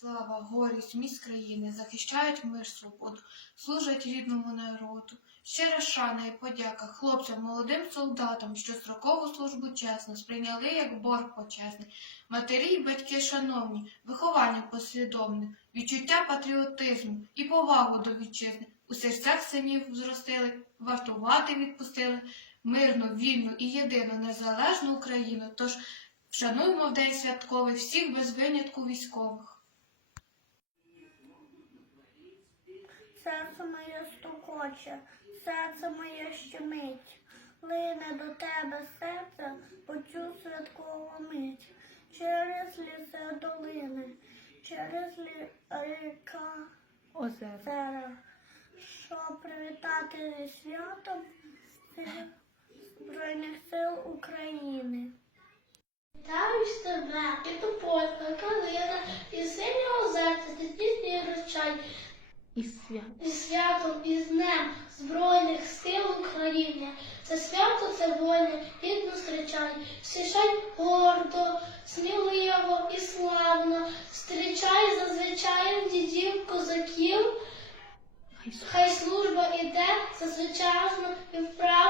Слава, горість, міст країни захищають мир свободу, служать рідному народу. Щира шана і подяка хлопцям, молодим солдатам, що строкову службу чесно сприйняли як борг почесний. Матері й батьки шановні, виховання послідовне, відчуття патріотизму і повагу до вітчизни. У серцях синів зростили, вартувати відпустили мирну, вільну і єдину незалежну Україну. Тож вшануймо в день святковий всіх без винятку військових. Серце моє стукоче, серце моє щемить, лине до тебе серце, почу святкову мить. Через ліси долини, через лі... ріка озера, щоб привітати зі святом Збройних сил України. Вітаю тебе, і тополька, калина, і синього озерця, де пісні речай, і свят. і святом, і з днем Збройних сил України. Це свято, це вольне, гідно зустрічай, Встрічай гордо, сміливо і славно, зустрічай за звичаєм дідів, козаків, Хай служба. Іде зазвичайно і вправно,